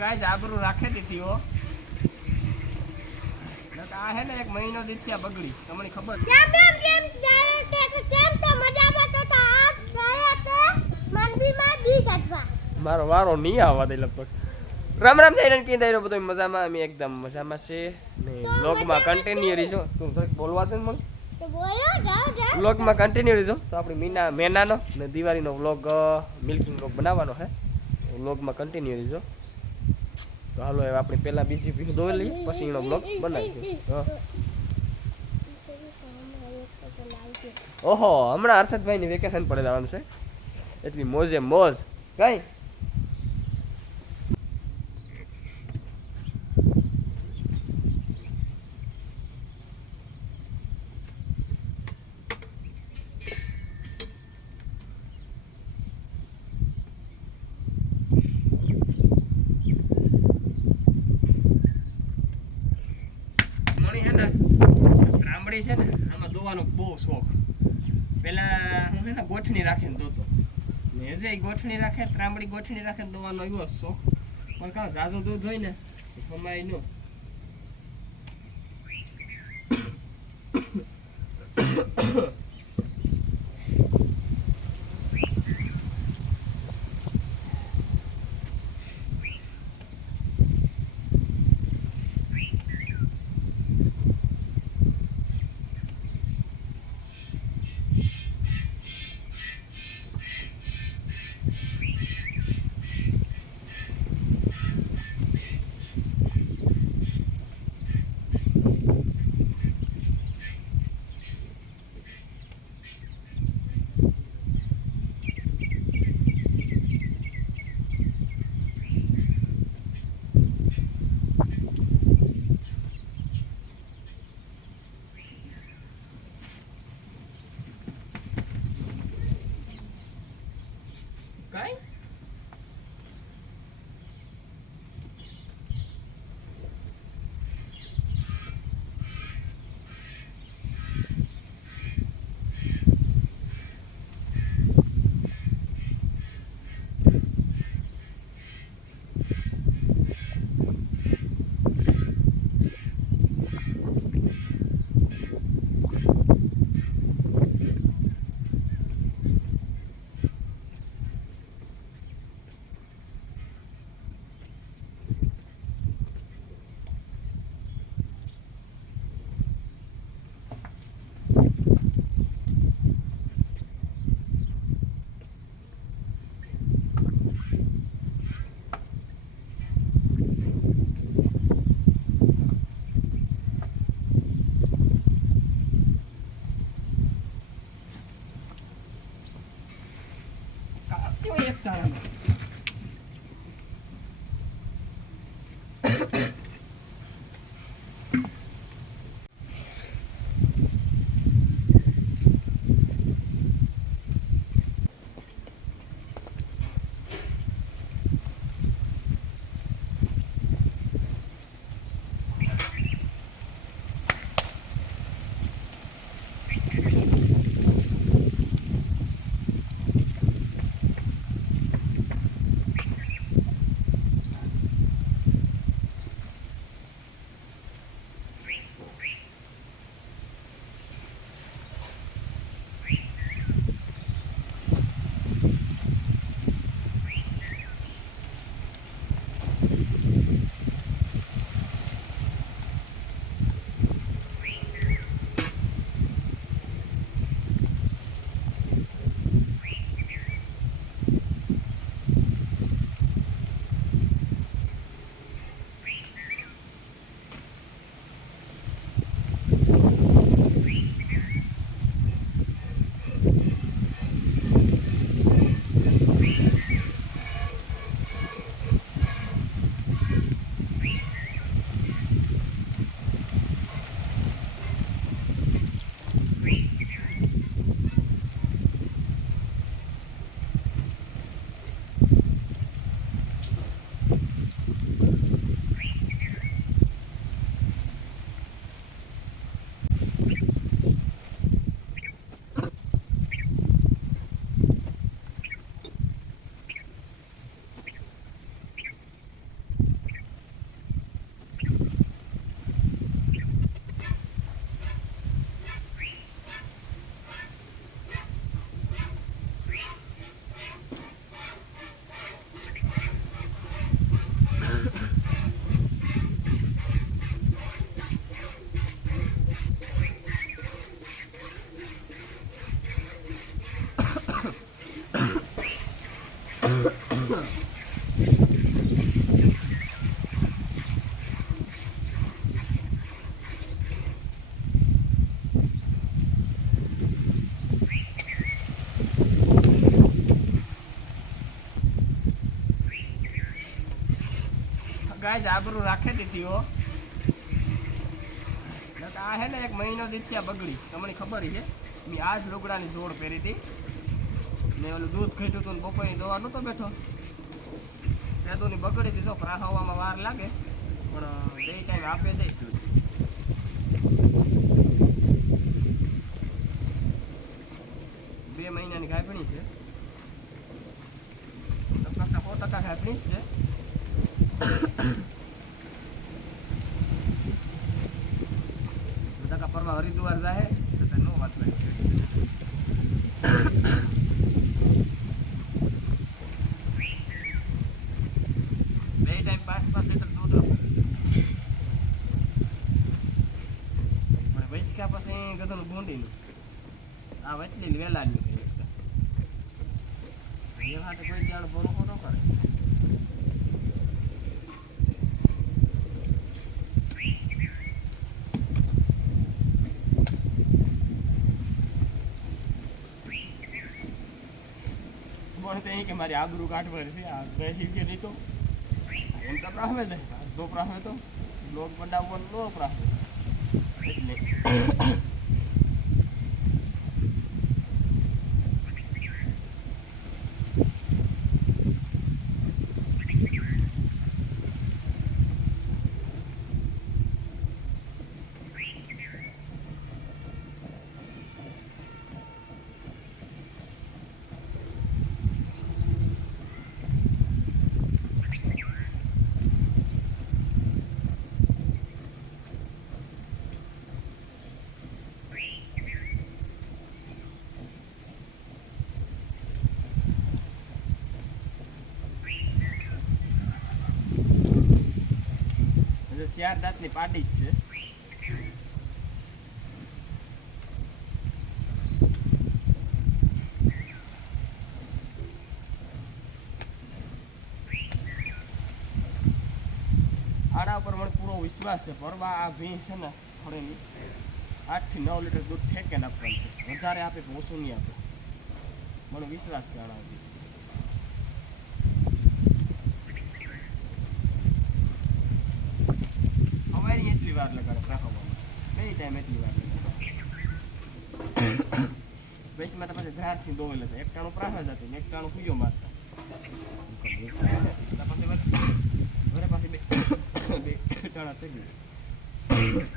Guys આબરૂ રાખે દીધી હો. આ હે ને એક મહિનો દીથી આ બગડી. તમને ખબર? કેમ કેમ કેમ જાય તે કે કેમ તો મજામાં તો તો આ ગયા તે મનબીમાં બી કાઢવા મારો વારો નહીં આવવા દે લગભગ. રામ રામ જઈને કીધા એ બધું મજામાં અમે એકદમ મજામાં છે ને વ્લોગમાં કન્ટિન્યુ રહીશું. તું કંઈક બોલવા દે મને. વ્લોગમાં કન્ટિન્યુ રહેજો. તો આપણે મીના, મેનાનો ને દિવાળીનો વ્લોગ મિલ્કિંગ વ્લોગ બનાવવાનો છે વ્લોગમાં કન્ટિન્યુ રહેજો. તો હાલો, હવે આપણે પહેલાં બીજી ભીખ દોઈ લઈએ, પછી એનો વ્લોગ બનાવીશું હા. ઓહો, હમણાં હર્ષદભાઈની વેકેશન પડે જવાનું છે. એટલી મોજે મોજ. કઈ મણી છે ને ત્રાંબડી છે ને આમાં દોવાનો બહુ શોખ પેલા હું છે ને ગોઠણી રાખીને દોતો ને જે ગોઠણી રાખે ત્રાંબડી ગોઠણી રાખે દોવાનો એવો શોખ. પણ કાં ઝાઝો દૂધ હોય ને, તો નો ગાય આબરૂ રાખે દીધી હો. આ હે ને એક મહિનો દીધી આ બગડી. તમને ખબર છે? મેં આ જ લુગડાની જોડ પહેરી હતી. મેં ઓલું દૂધ ઘટ્યું હતું ને બપોરની દવા નહોતો બેઠો. તેદુની બગડી દીધો પ્રાહવામાં વાર લાગે. પણ બે ટાઈમ આપે દઈ દૂધ. બે મહિનાની ગાયપણી છે. લગભગ સો ટકા ગાયપણી જ છે બધા પરવા હરિદ્વાર જાહે તો તે નો વાત લાગે બે ટાઈમ પાંચ પાંચ લીટર દૂધ આપે પણ વૈસકા પછી ગધનું ભૂંડીનું આ વચલી વેલાની થઈ એ માટે કોઈ જાણ ભરોસો ન કરે. કે મારી આબરૂ કાઢવાની છે, આ કહે કે નહીં તો? એમ તો પ્રાહવે દે તો પ્રાહવે તો. લોક બનાવવાનો નો પ્રાહવે. દાંતની પાટી જ છે. આડા ઉપર મને પૂરો વિશ્વાસ છે પરવા આ ભીંસ છે ને થોડીની આઠથી નવ લીટર દૂધ ઠેકે નાખવાનું છે. વધારે આપે તો ઓછું નહીં આપે. મને વિશ્વાસ છે આના ઉપર. અમારી એટલી વાર લગાડે રાખવામાં ટાઈમ એટલી વાર લગાડે બેસમાં તો પછી ઝાડથી દોવેલ છે એકટાણું ટાણું પ્રાહે જતી ને એકટાણું કુયો મારતા. પછી પાછી બે બે ટાણા થઈ ગયું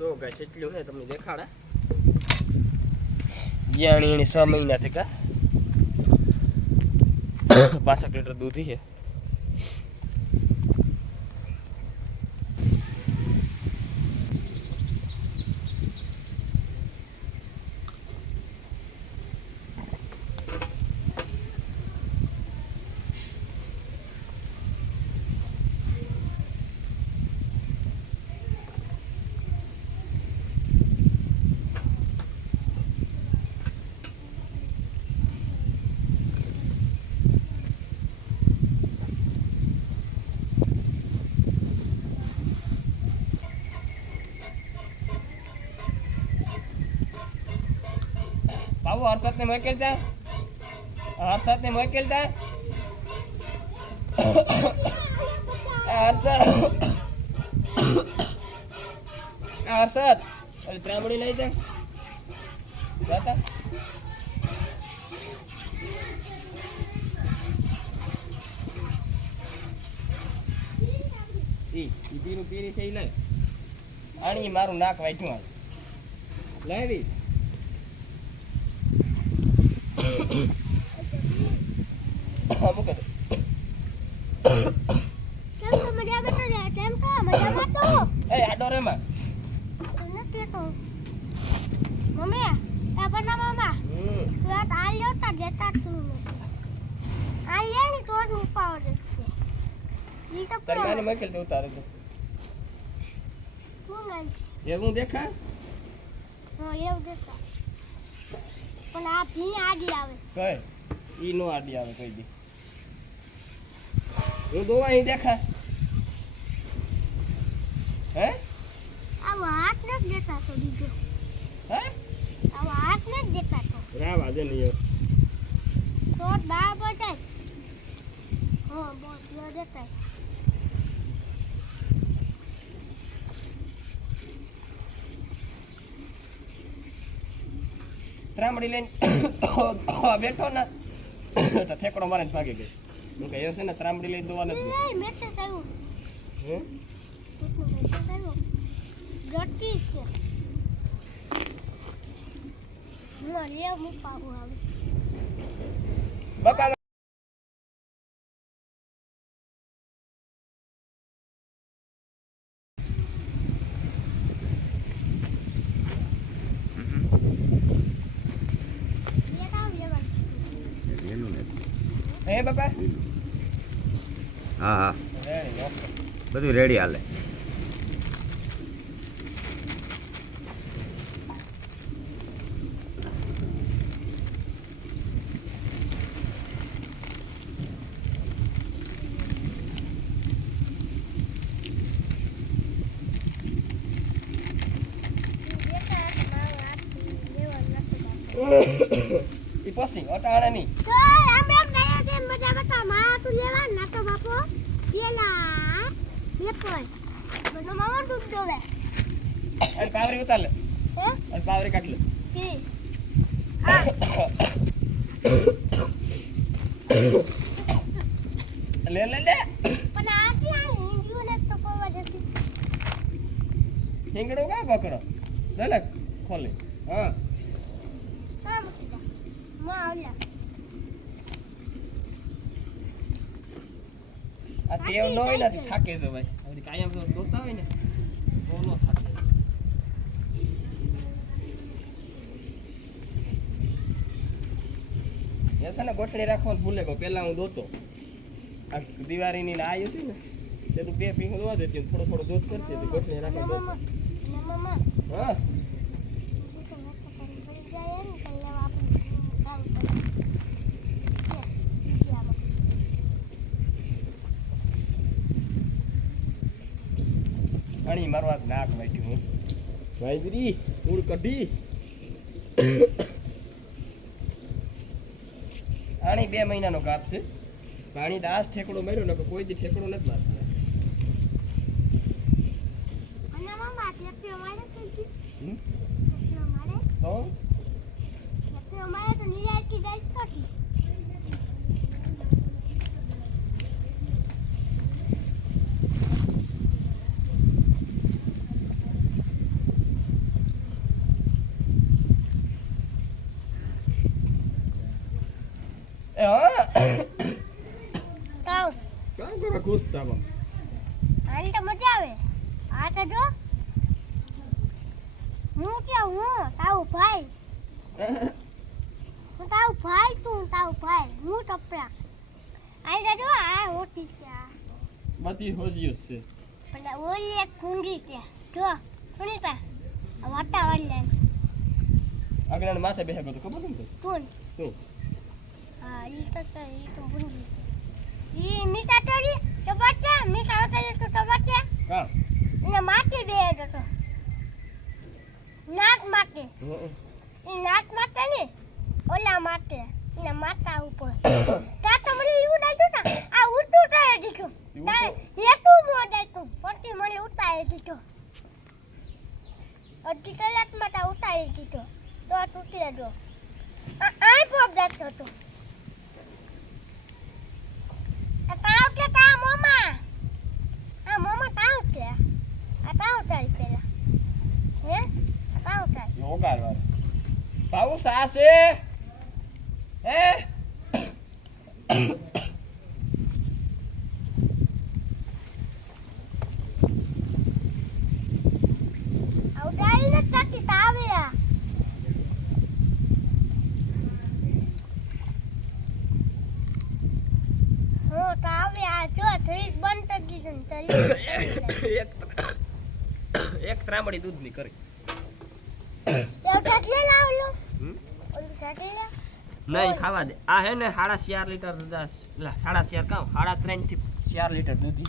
તો ગાય એટલું છે, તમને દેખાડે. બિયાણી એની છ મહિના છે કા? પાસઠ લીટર દૂધી છે. બાબુ હર્ષદ ને મોકલ જા હર્ષદ હર્ષદ ત્રાંબડી લઈ જા. જાતા. ઈ પીરી છે ઈ લે. આણી મારું નાક વાંચ્યું હાલ એવું દેખા હા એવું દેતા પણ આ ભી આડી આવે. કઈ? ઈ નો આડી આવે કઈ દી. હું દોવા અહીં દેખા. હે? આવો હાથ ન દેતા તો બીજો. હે? આવો હાથ ન દેતા તો રાવા દે નહીં તો બા બજાય હો બોલ યો દેતા ત્રામડી લઈને બેઠો ને તો ઠેકડો મારે ભાગી ગઈ હું એવું છે ને ત્રામડી લઈને દોવા નથી હે? હું આવે બાપા લેતા આવ લેવા એનું ને હે બાપા હા હા રેડી ઓકે બધું રેડી હાલે. ઈ પછી અટાણે નહીં. તો આમ એમ ગયા છે મજા બતા માં તું લેવા ના તો બાપો. પેલા લે પણ બધો મામા ડૂબ દોવે અને પાવરી ઉતાર લે અને પાવરી કાઢ લે કે લે લે લે પણ આ ક્યાં હિન્દીઓ ને તો કોવા જતી હિંગડો કા લે લે ખોલે હા હા માં આવલા આ ટેવ ન હોય ને થાકે છે ભાઈ. હવે કાયમ તો દોતા હોય ને તો નો થાકે. છે ને ગોઠણી રાખવાનું ભૂલે કહો પેલા હું દોતો. આ દિવાળીની ને આવી હતી ને તે તું બે પીંગ દોવા દેતી થોડો થોડો દોત કરતી હતી ગોઠણી ના રાખી મમ્મા. હા તું તો મસ્ત કરી પડી જાય એમ કે લેવા આપણે કામ કરે લે બીજી આમાં અણી નાક વાટ્યું હું. વાંદરી ઉડ કઢી. આણી બે મહિનાનો ગાપ છે. પાણી દાસ ઠેકડો માર્યો ને કોઈ દી ઠેકડો નથી મારતો. તો કી મારે તો ટેપીઓ મારે તો નિયાકી જાય તો કી એ હા કાવ. કરો ખુશ થાવા આની તો મજા આવે. આ તો જો. હું કે હું? તાવ ભાઈ. હું તારું ભાઈ તું તાવ ભાઈ. હું ટપરા. આઈ જો આ ઓટી છે બધી છે. પણ ઓલી એક કુંગી છે. જો સુનીતા આગળ માથે બેસે ખબર તું તો. છે ઈ તો કુંડી બાબુ સાસે હે? એક ત્રામડી દૂધની કરી. નહીં ખાવા દે. આ હે ને સાડા ચાર લીટર દસ સાડા ચાર કામ. સાડા ત્રણથી ચાર લીટર દૂધી